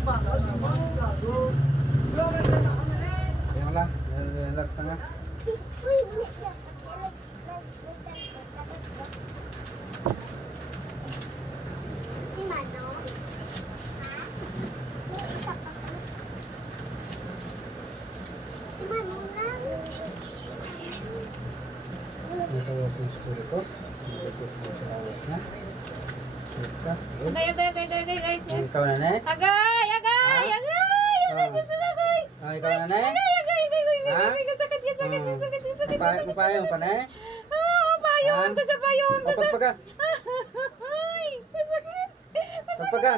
Yan lang. Relax na nga. Ito yung school ito. Ito sa awat na. Ikaw na na. Agay! Diyos na agay! Ikaw na na. Sakit. Payong pa na. Payon ko sa payon ko sa... Pagpaga. Ay! Masakit! Pagpaga.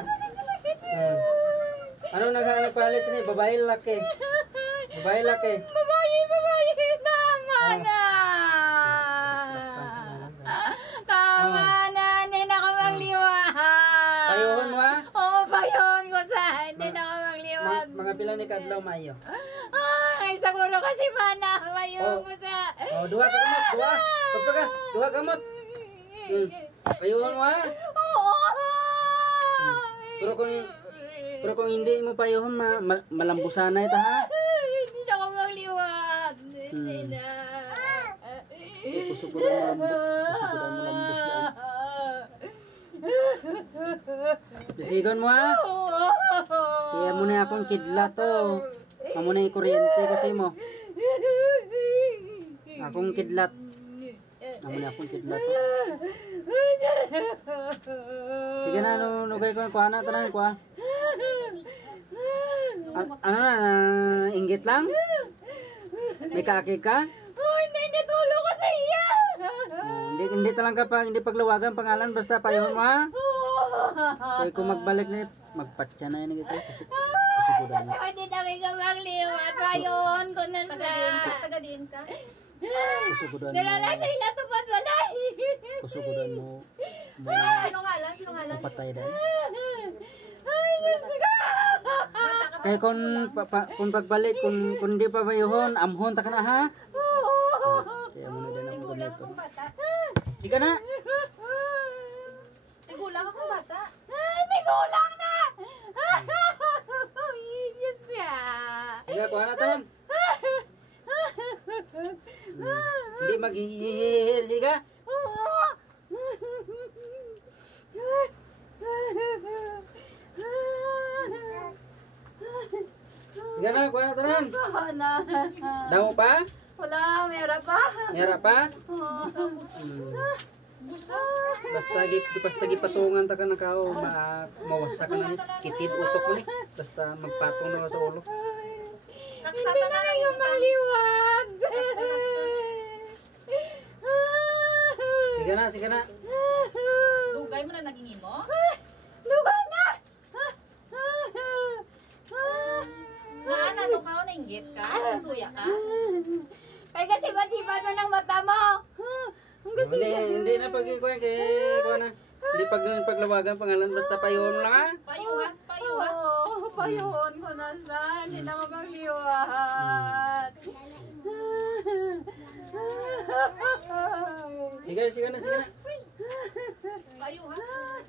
Ano nagpalit niya? Babae laki. Babae laki. Babae! Tama na! Tama na! Hindi na ako magliwat! Payuhon mo ha? Oo, payon ko sa... Hindi na ako magliwat! Mga pila ni Kadlaw Mayo. Ay, siguro kasi mana! Payon ko sa... Duha ka kamot. Pagpaga. Duha kamot. Payuhon mo ha? Oo! Pero kung hindi mo payuhon, malambusan na ito ha? Hindi na ako magliwat! Hindi na... Kusukuran mo lambos yan. Bisigon mo ha? Kaya mo na akong kidlat to. Amo na yung kuryente ko sa mo. Akong kidlat. Amo na akong kidlat to. Sige na, nugay ko kuha na. Tanang kuha. Ano na, inggit lang? May kaaki ka? Hindi tulo ko sa iya! Hindi talaga hindi paglawagan pangalan basta payuhon mo ha? Kaya kung magbalik na magpatsa na yun ito. Kusukuran na. Hindi namin ka magliwat. Payon ko na sa... Taga din ka? Kusukuran mo. Nalalasa nila tupad wala. Kusukuran mo. Sino ngalan? Mapatay din. Ay, Diyos ko! Kaya kung pagbalik, kung di pa payuhon, amhon ta ka na ha? Kaya mo na din ang Tigulang ganito. akong bata. Sige na! Tigulang akong bata. Tigulang na! Diyos ka! Sige, kuha na tayo. Hindi maghihihir. Sige. Sige na, kuha na tayo. Daw pa? Wala, meron pa. Meron pa? Basta gipatungan ta ka na kao, mawasak ka na ni. Kitid utok mo ni. Basta magpatong na sa ulo. Hindi na lang yung maliwag. Sige na. Dugay mo na naging imo? Dugay na! Ano ka? Nainggit ka? Suya ka? Ay kasi matiba na ng mata mo. Ang gusto niya. Hindi na pag-ikuha kuha na. Hindi paglawagan pangalan basta payuhon lang ha. Payuhas. Oo, payuhon ko na sa. Hindi na ako magliwat. Sige na. Payuhas.